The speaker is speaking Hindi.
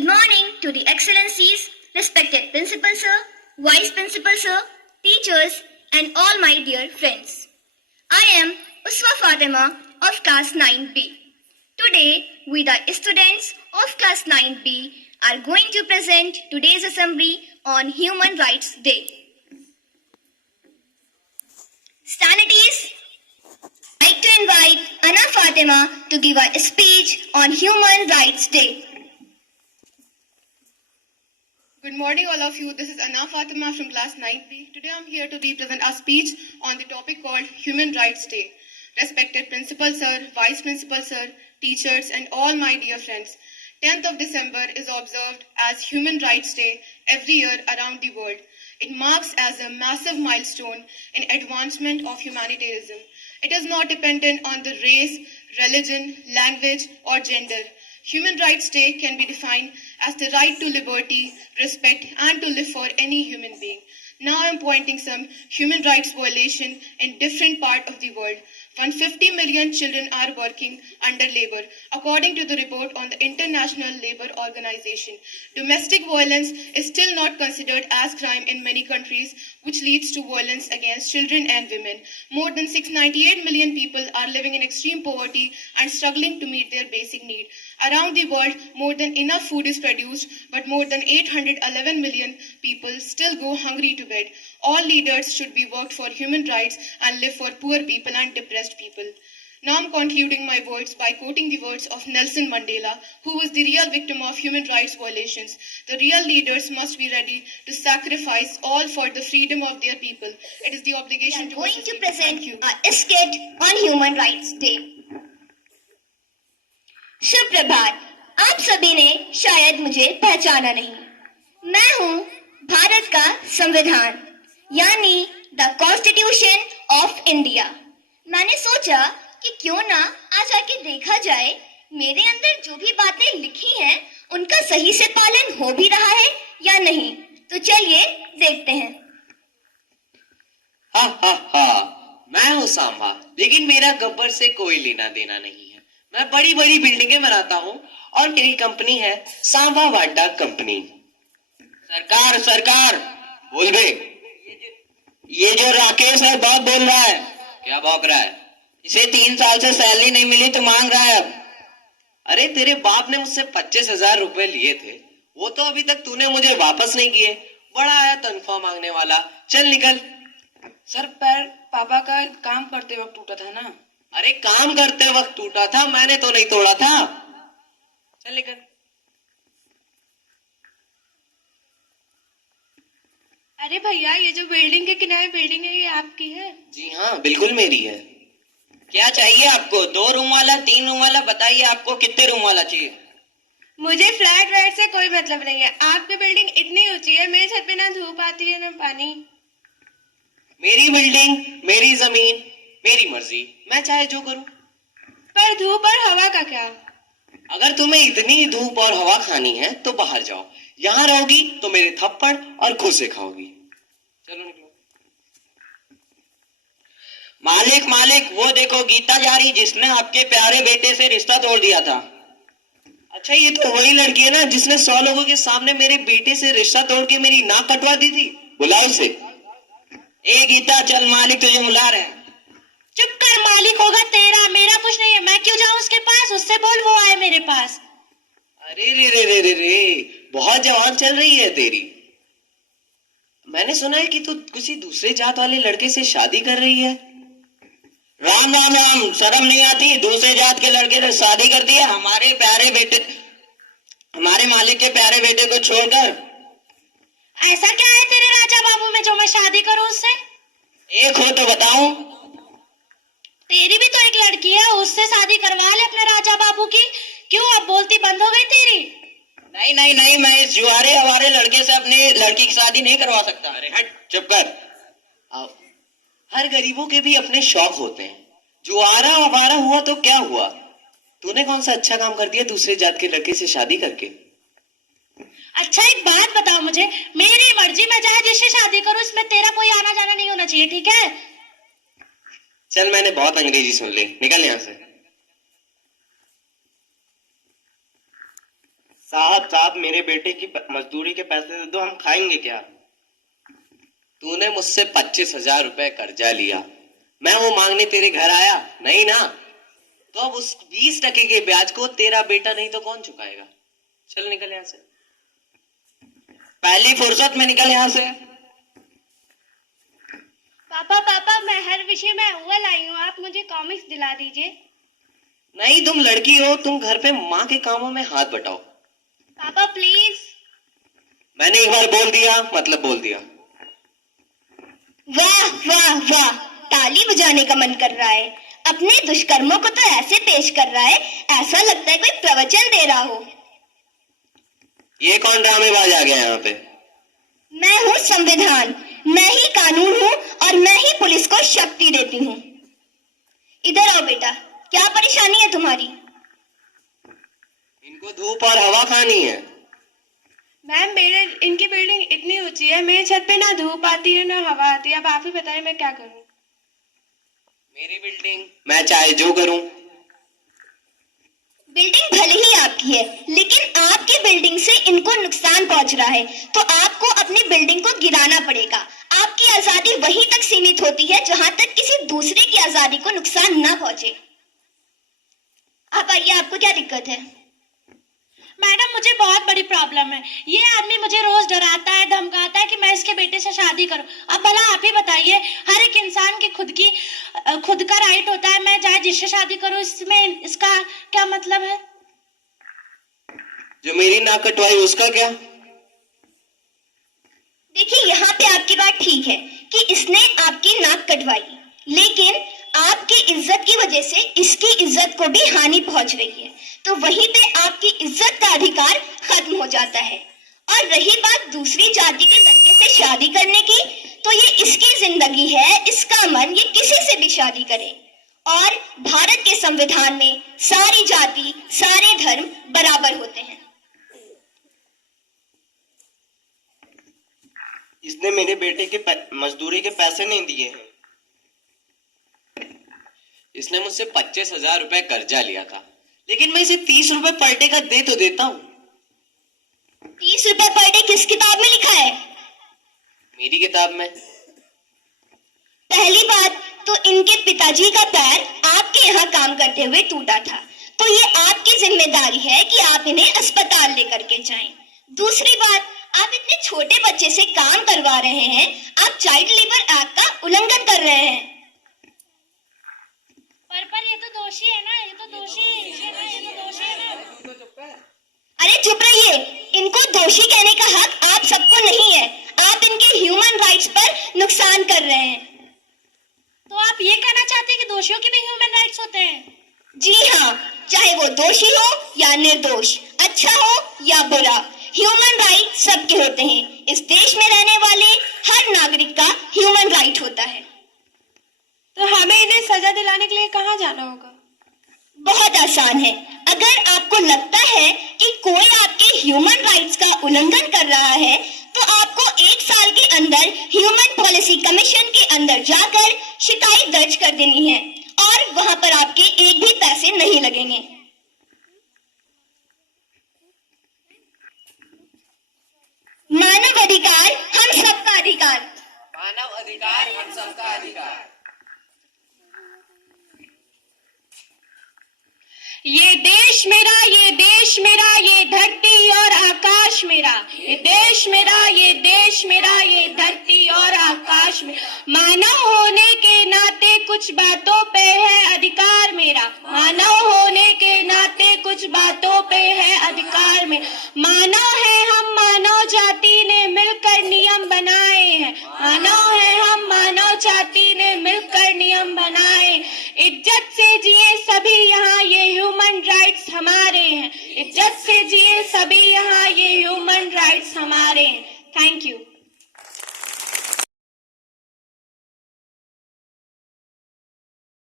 Good morning to the Excellencies, respected Principal Sir, Vice Principal Sir, teachers, and all my dear friends. I am Uswa Fatima of Class 9B. Today, we the students of Class 9B are going to present today's assembly on Human Rights Day. Standards, I'd like to invite Anna Fatima to give a speech on Human Rights Day. Good morning all of you. This is Anna Fatima from class 9B. Today I'm here to represent our speech on the topic called Human Rights Day. Respected Principal Sir, Vice Principal Sir, teachers and all my dear friends. 10th of December is observed as Human Rights Day every year around the world. It marks as a massive milestone in advancement of humanitarianism. It is not dependent on the race, religion, language or gender. Human Rights Day can be defined as the right to liberty, respect, and to live for any human being. Now I am pointing some human rights violation in different parts of the world. 150 million children are working under labor, according to the report on the International Labour Organization. Domestic violence is still not considered as crime in many countries, which leads to violence against children and women. More than 698 million people are living in extreme poverty and struggling to meet their basic need. Around the world, more than enough food is produced, but more than 811 million people still go hungry to bed. All leaders should be worked for human rights and live for poor people and depressed people. Now I'm concluding my words by quoting the words of Nelson Mandela, who was the real victim of human rights violations. The real leaders must be ready to sacrifice all for the freedom of their people. It is the obligation We are going to present you a skit on Human Rights Day. सुप्रभात, आप सभी ने शायद मुझे पहचाना नहीं। मैं हूँ भारत का संविधान यानी द कॉन्स्टिट्यूशन ऑफ इंडिया। मैंने सोचा कि क्यों ना आज आके देखा जाए मेरे अंदर जो भी बातें लिखी हैं उनका सही से पालन हो भी रहा है या नहीं। तो चलिए देखते हैं। हा हा हा, मैं हूँ सांभा, लेकिन मेरा गब्बर से कोई लेना देना नहीं है। मैं बड़ी बड़ी बिल्डिंगें बनाता हूँ और मेरी कंपनी है सांभा वाटा कंपनी। सरकार सरकार बोल बे, ये जो राकेश है बहुत बोल रहा है। क्या भौंक रहा है? इसे 3 साल से सैलरी नहीं मिली तो मांग रहा है अब। अरे तेरे बाप ने मुझसे 25,000 रुपए लिए थे, वो तो अभी तक तूने मुझे वापस नहीं किए। बड़ा आया तनख्वाह मांगने वाला, चल निकल। सर पैर पापा का काम करते वक्त टूटा था ना। अरे काम करते वक्त टूटा था, मैंने तो नहीं तोड़ा था। चल निकल। अरे भैया, ये जो बिल्डिंग के किनारे बिल्डिंग है ये आपकी है? जी हाँ, बिल्कुल मेरी है। क्या चाहिए आपको? 2 रूम वाला, 3 रूम वाला? बताइए आपको कितने रूम वाला चाहिए? मुझे फ्लैट व्लैट से कोई मतलब नहीं है। आपकी बिल्डिंग इतनी ऊंची है, मेरे छत पे ना धूप आती है ना पानी। मेरी बिल्डिंग, मेरी जमीन, मेरी मर्जी, मैं चाहे जो करूं। पर धूप और हवा का क्या? अगर तुम्हें इतनी धूप और हवा खानी है तो बाहर जाओ। यहाँ रहोगी तो मेरे थप्पड़ और घूसे खाओगी। चलो निकलो। मालिक मालिक, वो देखो गीता जा रही जिसने आपके प्यारे बेटे से रिश्ता तोड़ दिया था। अच्छा, ये तो वही लड़की है ना जिसने 100 लोगों के सामने मेरे बेटे से रिश्ता तोड़ के मेरी नाक कटवा दी थी। बुलाओ उसे। ए गीता, चल, मालिक तुझे बुला रहे हैं। चुप कर, मालिक होगा तेरा, मेरा कुछ नहीं है। मैं क्यों जाऊं उसके पास? उससे बोल वो आए मेरे पास। अरे रे रे रे रे रे, बहुत जवान चल रही है तेरी। मैंने सुना है कि तू किसी दूसरे जात वाले लड़के से शादी कर रही है। राम राम राम, शर्म नहीं आती? दूसरे जात के लड़के से शादी कर दिया हमारे प्यारे बेटे, हमारे मालिक के प्यारे बेटे को छोड़कर। ऐसा क्या है तेरे राजा बाबू में जो मैं शादी करूं उससे? एक हो तो बताऊं? तेरी भी तो एक लड़की है, उससे शादी करवा ले अपने राजा बाबू की। क्यों, अब बोलती बंद हो गई तेरी? नहीं नहीं नहीं, मैं इस जुआरे हमारे लड़के से अपनी लड़की की शादी नहीं करवा सकता। अरे हट, चुप कर। हर गरीबों के भी अपने शौक होते हैं। जुआरा हमारा हुआ तो क्या हुआ? तूने कौन सा अच्छा काम कर दिया दूसरे जात के लड़के से शादी करके? अच्छा, एक बात बताओ मुझे, मेरी मर्जी, मैं चाहे जिससे शादी करूं, इसमें तेरा कोई आना जाना नहीं होना चाहिए, ठीक है? चल, मैंने बहुत अंग्रेजी सुन ली, निकल यहाँ से। साहब मेरे बेटे की मजदूरी के पैसे दे दो, हम खाएंगे क्या? तूने मुझसे 25,000 रुपए कर्जा लिया, मैं वो मांगने तेरे घर आया नहीं ना? तो अब उस 20% के ब्याज को तेरा बेटा नहीं तो कौन चुकाएगा? चल निकल यहां से, पहली फुर्सत में निकल यहां से। पापा मैं हर विषय में अव्वल आई हूँ, आप मुझे कॉमिक्स दिला दीजिए। नहीं, तुम लड़की हो, तुम घर पे माँ के कामों में हाथ बटाओ। पापा प्लीज। मैंने एक बार बोल दिया मतलब बोल दिया। वाह वाह वाह, ताली बजाने का मन कर रहा है। अपने दुष्कर्मों को तो ऐसे पेश कर रहा है, ऐसा लगता है कोई प्रवचन दे रहा हो। ये कौन ड्रामेबाज आ गया यहाँ पे? मैं हूँ संविधान, मैं ही कानून हूँ और मैं ही पुलिस को शक्ति देती हूँ। इधर आओ बेटा, क्या परेशानी है तुम्हारी? इनको धूप और हवा खानी है। मैम इनकी बिल्डिंग इतनी ऊंची है, मेरी छत पे ना धूप आती है ना हवा आती है। अब आप ही बताएं मैं क्या करूं? मेरी बिल्डिंग, मैं चाहे जो करूं। बिल्डिंग भले ही आपकी है, लेकिन आपकी बिल्डिंग से इनको नुकसान पहुंच रहा है, तो आपको अपनी बिल्डिंग को गिराना पड़ेगा। आपकी आजादी वहीं तक सीमित होती है जहां तक किसी दूसरे की आजादी को नुकसान ना पहुंचे। आप आइए, आपको क्या दिक्कत है? मैडम मुझे बहुत बड़ी प्रॉब्लम है। ये आदमी मुझे रोज डराता है, धमकाता है कि मैं इसके बेटे से शादी करूं। अब भला आप ही बताइए, हर एक इंसान की खुद का राइट होता है, मैं चाहे जिससे शादी करूं, इसमें इसका क्या मतलब है? जो मेरी नाक कटवाई उसका क्या? देखिए, यहाँ पे आपकी बात ठीक है कि इसने आपकी नाक कटवाई, लेकिन आपकी इज्जत की वजह से इसकी इज्जत को भी हानि पहुंच रही है, तो वहीं पे आपकी इज्जत का अधिकार खत्म हो जाता है। और रही बात दूसरी जाति के लड़के से शादी करने की, तो ये इसकी जिंदगी है, इसका मन, ये किसी से भी शादी करे। और भारत के संविधान में सारी जाति, सारे धर्म बराबर होते हैं। इसने मेरे बेटे के मजदूरी के पैसे नहीं दिए हैं। इसने मुझसे 25,000 रुपए कर्जा लिया था, लेकिन मैं इसे 30 रुपए पर डे का दे तो देता हूँ। 30 रुपए पर डे किस किताब में लिखा है? मेरी किताब में। पहली बात तो इनके पिताजी का पैर आपके यहाँ काम करते हुए टूटा था, तो ये आपकी जिम्मेदारी है कि आप इन्हें अस्पताल लेकर के जाएं। दूसरी बात, आप इतने छोटे बच्चे से काम करवा रहे हैं, आप चाइल्ड लेबर एक्ट का उल्लंघन कर रहे हैं। पर ये तो दोषी है ना, ये तो दोषी है ना। अरे चुप रहिए, इनको दोषी कहने का हक आप सबको नहीं है। आप इनके ह्यूमन राइट्स पर नुकसान कर रहे हैं। तो आप ये कहना चाहते हैं कि दोषियों के भी ह्यूमन राइट्स होते हैं? जी हाँ, चाहे वो दोषी हो या निर्दोष, अच्छा हो या बुरा, ह्यूमन राइट सबके होते हैं। इस देश में रहने वाले हर नागरिक का ह्यूमन राइट होता है। तो हमें इन्हें सजा दिलाने के लिए कहाँ जाना होगा? बहुत आसान है। अगर आपको लगता है कि कोई आपके ह्यूमन राइट्स का उल्लंघन कर रहा है, तो आपको 1 साल के अंदर ह्यूमन पॉलिसी कमीशन के अंदर जाकर शिकायत दर्ज कर देनी है, और वहां पर आपके एक भी पैसे नहीं लगेंगे। मानव अधिकार हम सबका अधिकार। मानव अधिकार हम सबका अधिकार। ये देश मेरा, ये देश मेरा, ये धरती और आकाश मेरा। ये देश मेरा, ये देश मेरा, ये धरती और आकाश मेरा। मानव होने के नाते कुछ बातों पे है अधिकार मेरा। मानव होने के नाते कुछ बातों पे है अधिकार मेरा। मानव है हम, मानव जाति ने मिलकर नियम बनाए हैं। मानव है हम, मानव जाति ने मिलकर नियम बनाए। इज्जत से जिए सभी यहाँ, ये ह्यूमन राइट्स हमारे हैं। इज्जत से जिए सभी यहाँ, ये ह्यूमन राइट्स हमारे हैं। Thank you.